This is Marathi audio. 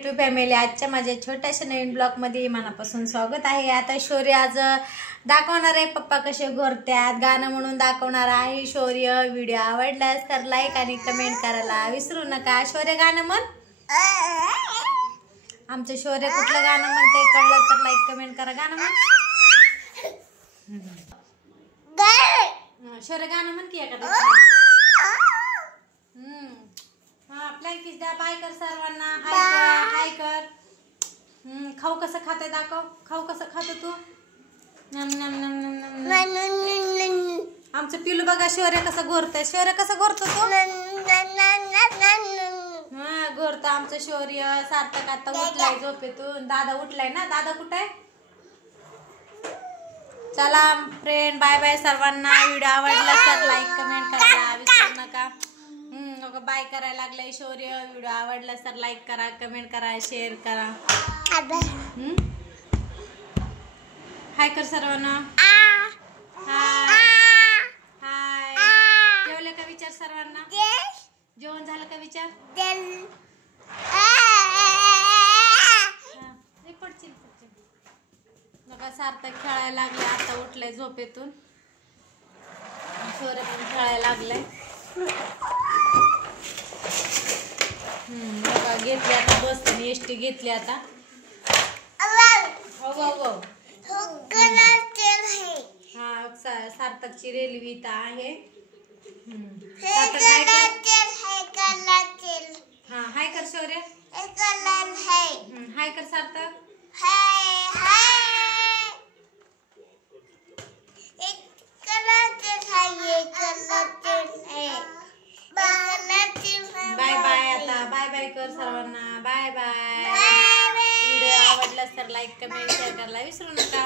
युट्यूब फॅमिली, आजच्या माझ्या छोट्याशा नवीन ब्लॉग मध्ये मनापासून स्वागत आहे। आता शौर्य आज दाखवणार आहे पप्पा कसे घोरत्यात, गाणं म्हणून दाखवणार आहे शौर्य। व्हिडिओ आवडल्यास तर लाईक आणि कमेंट करायला विसरू नका। शौर्य गाणं म्हण, आमचं शौर्य कुठलं गाणं म्हणते कळलं तर लाईक कमेंट करा। गाणं म्हण शौर्य, गाणं म्हण की एखादं। आपल्या किस द्या, बाय कर सर्वांना, हाय कर। खाऊ कसं खाते दाखव, खाऊ कसं खातो तू। नम नम नम नम नम। आमचं पिलू बघा शौर्य कसं घोरतंय। शौर्य कसं घोरतो तो, घोरतो आमचं शौर्य। सार्थक आता उठलाय झोपेतून, दादा उठलाय ना। दादा कुठे आहे? चला फ्रेंड, बाय बाय सर्वांना। व्हिडिओ आवडला तर लाईक कमेंट करायला विसरू नका। बाय करायला लागलाय शौर्य। व्हिडिओ आवडला तर लाईक करा, कमेंट करा, शेअर करा। हाय कर सर्वांना, हाय हाय। जेवले का विचार सर्वांना, जेवण झालं का विचार। बघा सार्थक खेळायला लागले, आता उठलाय झोपेतून। शौर्य पण खेळायला लागलाय। बघा घेतली आता बस, एसटी घेतली आता। हा सार्थकची रेल्वे इथं आहे। हा हाय कर शौर्य, हाय कर सार्थक। बाय बाय, आता बाय बाय कर सर्वांना, बाय बाय। व्हिडिओ आवडलास तर लाईक कमेंट शेअर करायला विसरू नका।